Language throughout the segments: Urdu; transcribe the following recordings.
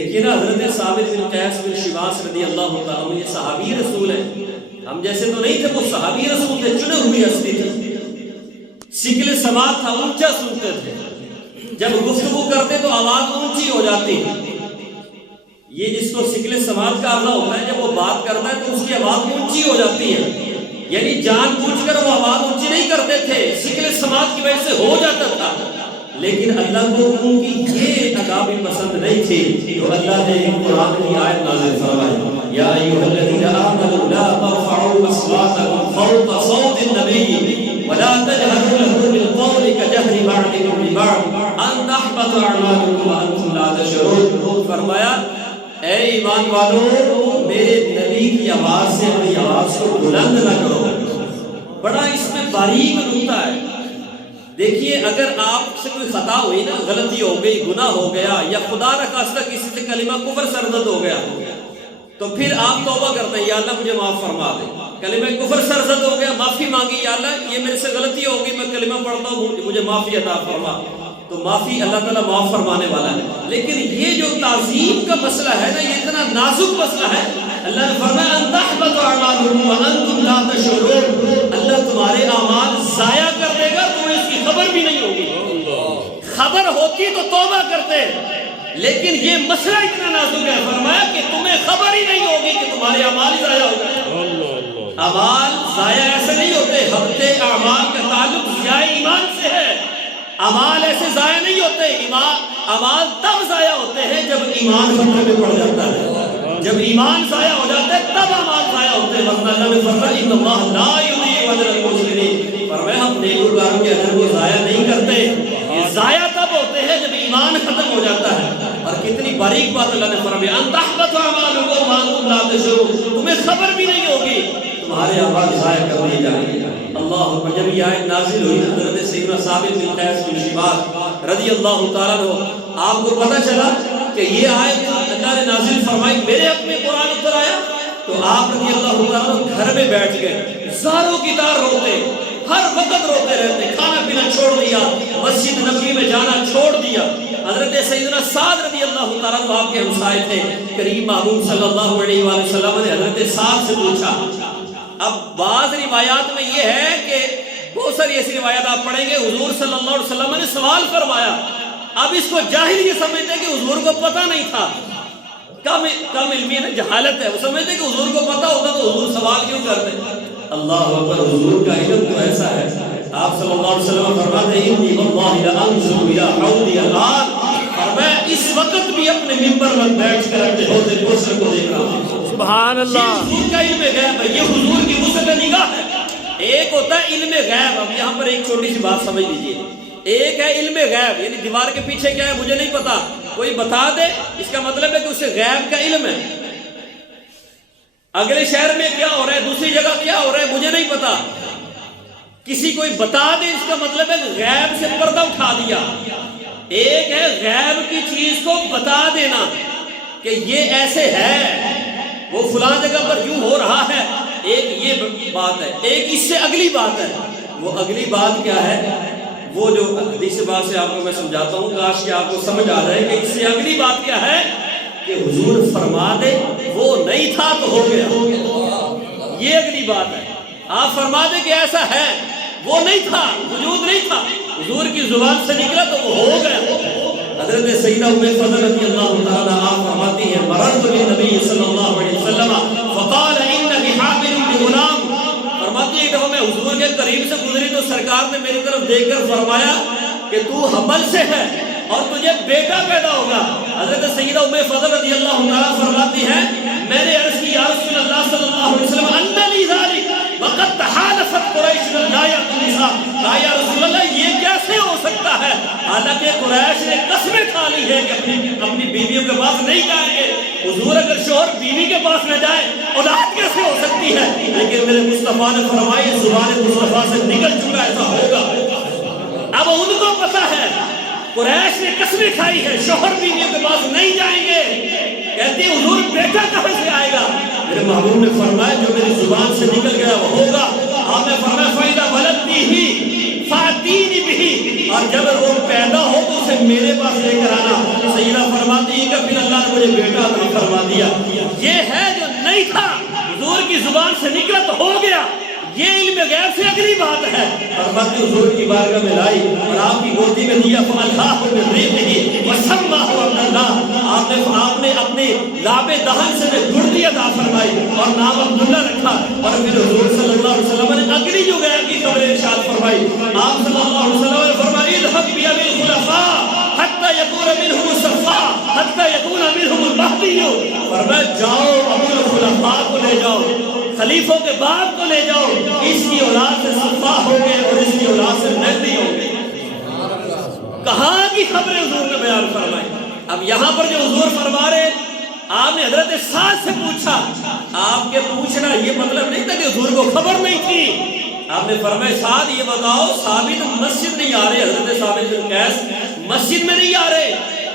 دیکھیے نا حضرت ثابت بن قیس بن شواس رضی اللہ تعالیٰ عنہ یہ صحابی رسول ہیں، ہم جیسے تو نہیں تھے، وہ صحابی رسول تھے، چنے ہوئی ہستی تھی، شکل سماعت تھا، اونچا سنتے تھے، جب گفتگو کرتے تو آواز اونچی ہو جاتی. یہ جس کو شکل سماعت کا عرضہ ہوتا ہے، جب وہ بات کرتا ہے تو اس کی آواز اونچی ہو جاتی ہے، یعنی جان بوجھ کر وہ آواز اونچی نہیں کرتے تھے، شکل سماعت کی وجہ سے ہو جاتا تھا. لیکن اللہ کو ان کی یہ ادا بھی پسند نہیں تھی، تو اللہ نے قرآن کی آیت نازل فرمائی، یا ایھا الذین آمنوا لا ترفعوا اصواتکم فوق صوت النبی ولا تجهروا له بالقول كجهر بعضكم لبعض ان تحبط اعمالكم وانتم لا تشعرون. فرمایا اے ایمان والو، میرے نبی کی آواز سے اپنی آواز کو بلند نہ کرو. بڑا اس میں باریک نکتہ ہے. دیکھیے اگر آپ سے کوئی خطا ہوئی نا، غلطی ہو گئی، گناہ ہو گیا، یا خدا نخواستہ کسی سے کلمہ کفر سرزد ہو گیا، تو پھر آپ توبہ کرتے ہیں، یا اللہ مجھے معاف فرما دے. کلمہ کفر سرزد ہو گیا، معافی مانگی، یا اللہ یہ میرے سے غلطی ہو گئی، میں کلمہ پڑھتا ہوں، مجھے معافی عطا فرما، تو معافی اللہ تعالیٰ معاف فرمانے والا ہے. لیکن یہ جو تعظیم کا مسئلہ ہے نا، یہ اتنا نازک مسئلہ ہے. اللہ نے فرمایا ان تحبط اعمالکم وانتم لا تشعرون، اللہ تمہارے اعمال ضائع کر دے گا، تمہیں اس کی خبر بھی نہیں ہوگی. خبر ہوتی تو توبہ کرتے، لیکن یہ مسئلہ اتنا نازک ہے، فرمایا کہ تمہیں خبر ہی نہیں ہوگی کہ تمہارے اعمال ضائع ہو گئے. اعمال ضائع ایسے نہیں ہوتے، ہفتے اعمال کا تعلق ضیاء ایمان سے ہے. اعمال ایسے ضائع نہیں ہوتے، اعمال تب ضائع ہوتے ہیں جب ایمان خطرے میں پڑ جاتا ہے. جب ایمان ضائع ہو جاتا ہے تب اعمال ضائع ہوتے ہیں. ورنہ اللہ نے فرمایا ان اللہ لا یضیع اجر المحسنین، فرمایا ہم نیکوکاروں کے اجر کو ضائع نہیں کرتے. یہ ضائع تب ہوتے ہیں جب ایمان ختم ہو جاتا ہے. اور کتنی باریک بات اللہ نے فرمایا ان تحبط اعمالکم وانتم لا تشعرون، تمہیں خبر بھی نہیں ہوگی تمہارے اعمال ضائع کر دیے جائیں گے. اللہ اکبر. جب یہ آیت نازل ہوئی حضرت سیدنا ثابت بن قیس بن شواس رضی اللہ تعالیٰ عنہ، آپ کو پتہ چلا کہ یہ آیت اللہ نے نازل فرمائی، میرے حق میں قرآن اتر آیا، تو آپ رضی اللہ تعالیٰ عنہ گھر میں بیٹھ گئے، زاروں کی طرح روتے، ہر وقت روتے رہتے، کھانا پینا چھوڑ دیا، مسجد نبوی میں جانا چھوڑ دیا. حضرت سیدنا سعد رضی اللہ تعالیٰ عنہ آپ کے ہمسائے تھے. کریم محبوب صلی اللہ علیہ وآلہ وسلم نے حضرت سعد سے پوچھا. اب بعض روایات میں یہ ہے کہ بہت ساری ایسی روایات آپ پڑھیں گے، حضور صلی اللہ علیہ وسلم نے سوال فرمایا. اب اس کو جاہل یہ سمجھتے کہ حضور کو پتہ نہیں تھا، کم علمی ہے، جہالت ہے. وہ سمجھتے کہ حضور کو پتہ ہوتا تو حضور سوال کیوں کرتے. اللہ اکبر. حضور کا علم تو ایسا ہے، آپ صلی اللہ علیہ وسلم فرماتے ہیں انی واللہ لانظر الی حوضی الان، اور میں اس وقت بھی اپنے منبر پر بیٹھ کر اپنے حوض کوثر کو دیکھ رہا ہوں. سبحان اللہ. یہ حضور کا علم غیب ہے، یہ حضور کی وسعت نگاہ ہے. ایک ہوتا ہے علم غیب. اب یہاں پر ایک چھوٹی سی بات سمجھ لیجیے. ایک ہے علم غیب، یعنی دیوار کے پیچھے کیا ہے مجھے نہیں پتا، کوئی بتا دے، اس کا مطلب ہے کہ اسے غیب کا علم ہے. اگلے شہر میں کیا ہو رہا ہے، دوسری جگہ کیا ہو رہا ہے مجھے نہیں پتا، کسی کوئی بتا دے، اس کا مطلب ہے غیب سے پردہ اٹھا دیا. ایک ہے غیب کی چیز کو بتا دینا کہ یہ ایسے ہے، وہ فلاں جگہ پر یوں ہو رہا ہے. ایک یہ بات ہے. ایک اس سے اگلی بات ہے. وہ اگلی بات کیا ہے، وہ جو حدیث بات سے آپ کو میں سمجھاتا ہوں، کاش کہ آپ کو سمجھ آ جائے کہ اس سے اگلی بات کیا ہے کہ حضور فرما دے وہ نہیں تھا تو ہو گیا. یہ اگلی بات ہے. آپ فرما دے کہ ایسا ہے، وہ نہیں تھا، وجود نہیں تھا، حضور کی زبان سے نکلا تو وہ ہو گیا. حضرت سیدہ ام فضل رضی اللہ تعالیٰ آپ فرماتی ہیں مررت بالنبی صلی اللہ علیہ وسلم فقال انک حامل بغلام. فرماتی ہے ایک دفعہ میں حضور کے قریب سے گزری تو سرکار نے میری طرف دیکھ کر فرمایا کہ تو حمل سے ہے اور تجھے بیٹا پیدا ہوگا. حضرت سیدہ ام فضل رضی اللہ تعالیٰ فرماتی ہے میں نے عرض کی یا رسول اللہ صلی اللہ علیہ وسلم ان لی ذلک وقد تحالفت قریش لا یأتون النساء. کہا یا رسول اللہ یہ کیسے ہو سکتا ہے، حالانکہ قریش نے قسمیں کھا لی ہے کہ اپنی بیویوں کے پاس نہیں جائیں گے. حضور اگر شوہر بیوی کے پاس نہ جائے اولاد کیسے ہو سکتی ہے. لیکن میرے مصطفیٰ نے فرمایا زبان مصطفیٰ سے نکل چکا ایسا ہوگا. اب ان کو پتا ہے قریش نے قسمیں کھائی ہے شوہر بیویوں کے پاس نہیں جائیں گے. کہتی حضور بیٹا کہاں سے آئے گا. میرے محبوب نے فرمایا جو میری زبان سے نکل گیا وہ ہوگا. آپ نے فرمایا فَإِذَا وَلَدْتِهِ فَأْتِينِي بِهِ، اور جب وہ پیدا ہو تو اسے میرے پاس لے کر آنا. سیدہ فرماتی ہے کہ پھر اللہ نے مجھے بیٹا عطا فرما دیا. یہ ہے جو نہیں تھا حضور کی زبان سے نکلا تو ہو گیا. یہ علم غیب سے اگلی بات ہے. فرماتے حضور کی بارگاہ میں لائی اور آپ کی گودی میں دیا. فَأَلْقَاهُ بِالرِّيقِهِ وَسَمَّاهُ عَبْدَ اللَّهِ. آپ نے اپنے لاب دہن سے گردی عطا فرمائی اور نام عبداللہ رکھا. اور پھر حضور صلی اللہ علیہ وسلم نے اگلی جو غیب کی خبر ارشاد فرمائی. آپ صلی اللہ علیہ وسلم نے فرمایا اذهب بِأَبِي الْخُلَفَاءِ حَتَّى يَكُونَ مِنْهُمُ الصَّفَّاءُ حَتَّى يَكُونَ مِنْهُمُ الْمَهْدِيُّ. فرمایا جاؤ ابو الخلفاء کو لے جاؤ, خلیفوں کے باپ کو لے جاؤ. اس کی اولاد سے صفا ہو گئے اور اس کی اولاد سے مہدی ہو گئے. کہاں کی خبر حضور نے بیان فرمائی. اب یہاں پر جو حضور فرما رہے, آپ نے حضرت سعد سے پوچھا. آپ کے پوچھنا یہ مطلب نہیں تھا کہ حضور کو خبر نہیں تھی. آپ نے فرمایا سعد یہ بتاؤ ثابت مسجد نہیں آ رہے, حضرت ثابت بن قیس مسجد میں نہیں آ رہے,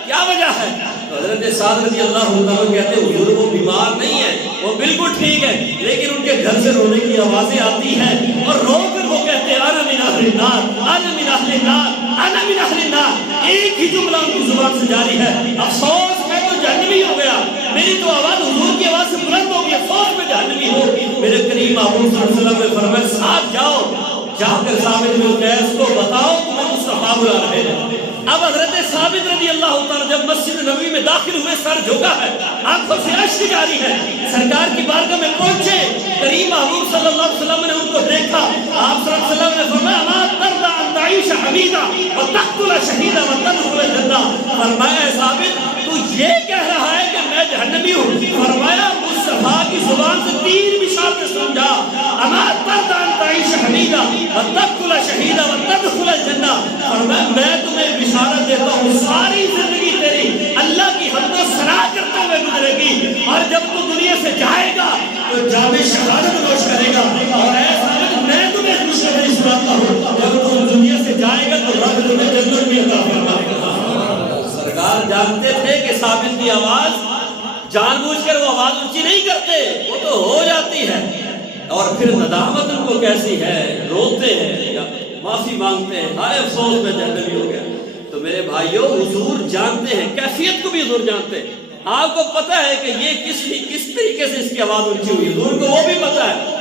کیا وجہ ہے؟ تو حضرت سعد رضی اللہ عنہ کہتے ہیں حضور وہ بیمار نہیں ہے, وہ بالکل ٹھیک ہے, لیکن ان کے گھر سے رونے کی آوازیں آتی ہیں اور رو کر وہ کہتے ہیں انا من اہل النار, انا من اہل النار, انا من اہل النار. ایک ہی جملہ ان کی زبان سے جاری ہے, افسوس میں تو جہنمی ہو گیا, میری تو آواز حضور کی آواز سے بلند ہو گئی, افسوس میں جہنمی ہو. میرے کریم محبوب صلی اللہ علیہ وسلم نے فرمایا ساتھ جاؤ, جا کر ثابت بن قیس کو بتاؤ تمہیں مصطفیٰ بلا رہے ہیں. اب حضرت ثابت رضی اللہ تعالیٰ جب مسجد نبوی میں داخل ہوئے, سر جھکا ہے, آنکھوں سے اشک جاری ہے, سرکار کی بارگاہ میں پہنچے. کریم محبوب صلی اللہ علیہ وسلم نے ان کو دیکھا. آپ صلی اللہ علیہ وسلم نے فرمایا ما ترضى ان تعيش حمیدا وتقتل شہیدا وتدخل الجنہ. فرمایا ثابت تو یہ کہہ رہا ہے کہ میں جہنمی ہوں؟ فرمایا مصطفیٰ کی زبان سے 3 بشارتیں سمجھا. اما ترضى ان تعيش حمیدا وتقتل شہیدا وتدخل الجنہ. فرمایا میں تمہیں بشارت دیتا ہوں ساری زندگی تیری اللہ کی حمد و ثنا کرتے ہوئے گزرے گی, اور جب تو دنیا سے جائے گا تو جام شہادت نوش کرے گا. اور ایسا میں تمہیں خوشخبری سناتا ہوں جب تو دنیا سے جائے گا تو رب تمہیں جنت بھی عطا فرمائے گا. سرکار جانتے تھے کہ ثابت کی آواز جان بوجھ کر وہ آواز اونچی نہیں کرتے, وہ تو ہو جاتی ہے. اور پھر ندامت ان کو کیسی ہے, روتے ہیں یا معافی مانگتے ہیں, ہائے افسوس میں جہنمی ہو گیا. تو میرے بھائیوں حضور جانتے ہیں, کیفیت کو بھی حضور جانتے ہیں. آپ کو پتہ ہے کہ یہ کس طریقے سے اس کی آواز اونچی ہوئی, حضور کو وہ بھی پتہ ہے.